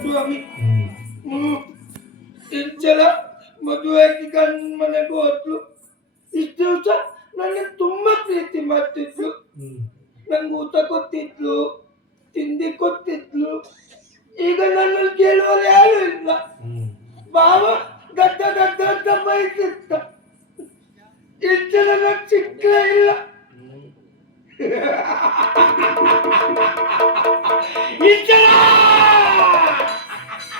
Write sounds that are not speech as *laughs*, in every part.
ಸ್ವಾಮಿ ಇಂಚಲ ಮದುವೆಗೆ ಗಂಡ ಮನೆಗೆ ಹೋದ್ಲು. ಇಷ್ಟು ದಿವಸ ನನಗೆ ತುಂಬಾ ಪ್ರೀತಿ ಮಾಡ್ತಿದ್ಲು. ನಂಗೆ ಊಟ ಕೊಟ್ಟಿದ್ಲು ತಿಂಡಿ ಕೊಟ್ಟಿದ್ಲು. ಈಗ ನನ್ನಲ್ಲಿ ಕೇಳುವರು ಯಾರು ಇಲ್ಲ. ಬಾವ ಗದ್ದ ಗದ್ದ ಅಂತ ಬೈತಿದ್ದ. ಇಂಚಲ ನಂಗೆ ಚಿಕ್ಕ ಇಲ್ಲ *laughs*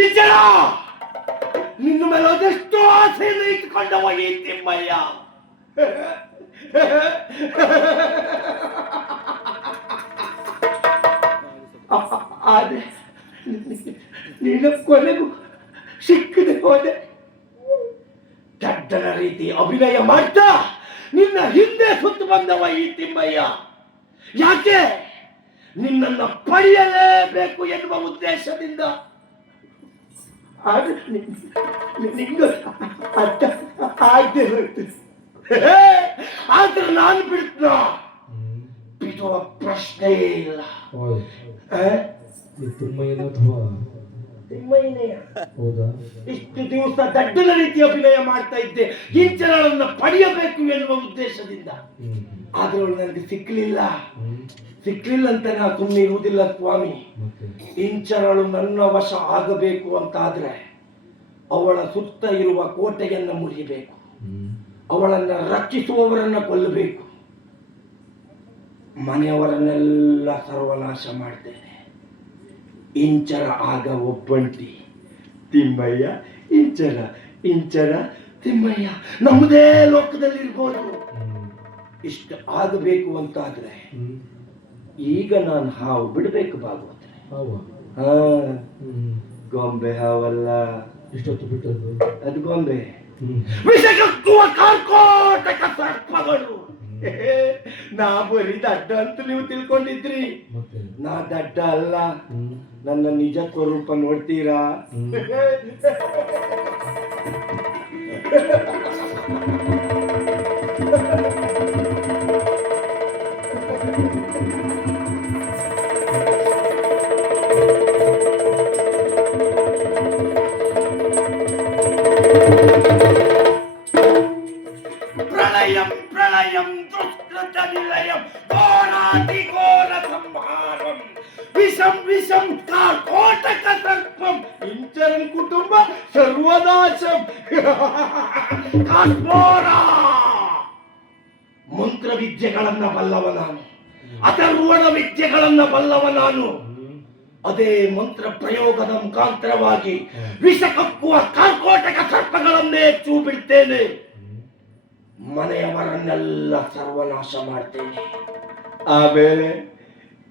ಇಂಚಲ ನಿನ್ನ ಮೇಲೆ ಅದೆಷ್ಟೋ ಆಸೆಯನ್ನು ಇಟ್ಕೊಂಡವ ಈ ತಿಮ್ಮಯ್ಯ. ಆದ್ರೆ ನಿನ್ನ ಕೊನೆಗೂ ಸಿಕ್ಕದೆ ಹೋದೆ. ದಡ್ಡನ ರೀತಿ ಅಭಿನಯ ಮಾಡ್ತಾ ನಿನ್ನ ಹಿಂದೆ ಸುತ್ತು ಬಂದವ ಈ ತಿಮ್ಮಯ್ಯ. ಯಾಕೆ? ನಿನ್ನನ್ನು ಪಡೆಯಲೇಬೇಕು ಎನ್ನುವ ಉದ್ದೇಶದಿಂದ. *laughs* ಆದ್ರೆ ನಿ- ನಿಂಗೆ ಅಡ್ಡ ಆಗದೆ ಹೋಯ್ತು ಹೇ, ಆದ್ರೆ ನಾನು ಬಿಡ್ತನ? ಬಿಡುವ ಪ್ರಶ್ನೆ ಇಲ್ಲ. ಹೌದು ಆ? ಈ ತಿಮ್ಮಯ್ಯನಯ್ಯ ಹೌದಾ? ಇಷ್ಟು ದಿವಸ ದಡ್ಡದ ರೀತಿ ಅಭಿನಯ ಮಾಡ್ತಾ ಇದ್ದೆ. ಇಂಚರಳನ್ನ ಪಡೆಯಬೇಕು ಎನ್ನುವ ಉದ್ದೇಶದಿಂದ. ಆದ್ರೂ ಅವಳು ನನಗೆ ಸಿಕ್ಕಲಿಲ್ಲ ಸಿಕ್ಕಲಿಲ್ಲ ಅಂತ ನಾ ಸುಮ್ಮನೆ ಇರುವುದಿಲ್ಲ ಸ್ವಾಮಿ. ಇಂಚರಳು ನನ್ನ ವಶ ಆಗಬೇಕು ಅಂತಾದ್ರೆ ಅವಳ ಸುತ್ತ ಇರುವ ಕೋಟೆಯನ್ನ ಮುರಿಯಬೇಕು. ಅವಳನ್ನ ರಕ್ಷಿಸುವವರನ್ನ ಕೊಲ್ಲಬೇಕು. ಮನೆಯವರನ್ನೆಲ್ಲ ಸರ್ವನಾಶ ಮಾಡ್ತೇನೆ. ಇಂಚರ ಆಗ ಒಬ್ಬಂಟಿ. ತಿಮ್ಮಯ್ಯ ಇಂಚರ ಇಂಚರ ತಿಮ್ಮಯ್ಯ ನಮ್ಮದೇ ಲೋಕದಲ್ಲಿ ಇರ್ಬೋದು ಇಷ್ಟು ಆಗಬೇಕು ಅಂತಾದ್ರೆ ಈಗ ನಾನು ಹಾವು ಬಿಡಬೇಕು ಭಾಗವತರೆ. ಗೊಂಬೆ ಹಾವಲ್ಲ. ಇಷ್ಟೊತ್ತು ಬಿಟ್ಟದ್ದು? ಅದು ಗೊಂಬೆ. ವಿಷಕಕ್ಕುವ ಕಾರ್ಕೋಟಕ ಸರ್ಪಗಳು. ನಾ ಬರೀ ದಡ್ಡ ಅಂತ ನೀವು ತಿಳ್ಕೊಂಡಿದ್ರಿ. ನಾ ದಡ್ಡ ಅಲ್ಲ. ನನ್ನ ನಿಜ ಸ್ವರೂಪ ನೋಡ್ತೀರಾ? ವಿಷಂ ಕೋಟಕ ಕಾರ್ಕೋಟಕ ಸರ್ಪಂ ಇಂಚರನ್ ಕುಟುಂಬ ಸರ್ವದಾಶಂ ಕಾಸ್ಮೋರ ಮಂತ್ರ ವಿದ್ಯೆಗಳನ್ನ ಬಲ್ಲವ ನಾನು ಅಥರ್ವಣ ವಿದ್ಯೆಗಳನ್ನ ಬಲ್ಲವ ನಾನು ಅದೇ ಮಂತ್ರ ಪ್ರಯೋಗದ ಮುಖಾಂತರವಾಗಿ ವಿಷ ಕಕ್ಕುವ ಕಾರ್ಕೋಟಕ ಸರ್ಪಗಳನ್ನೇ ಚೂಬಿಡ್ತೇನೆ ಮನೆಯವರನ್ನೆಲ್ಲ ಸರ್ವನಾಶ ಮಾಡ್ತೇನೆ ಆಮೇಲೆ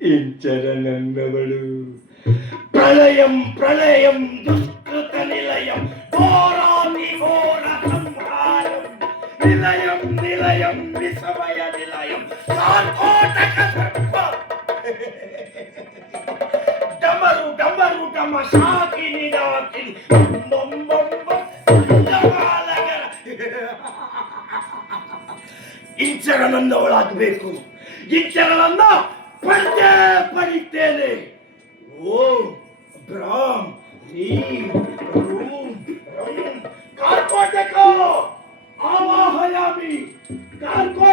ಇಂಚರ ನನ್ನವಳು ಪ್ರಳಯಂ ಪ್ರಳಯಂ ದುಷ್ಕೃತ ನಿಲಯಂ ಘೋರಾಮಿ ಘೋರ ಸಂಹಾರಂ ನಿಲಯಂ ನಿಲಯಂ ವಿಸಮಯ ನಿಲಯಂ ಕಾರ್ಕೋಟಕ ಸರ್ಪ ಡಮರು ಡಮರು पंजे परिते परितेले ओम ब्रह्म ह्रीम रूम रहीम काल को देखो। आवाहयामी कार को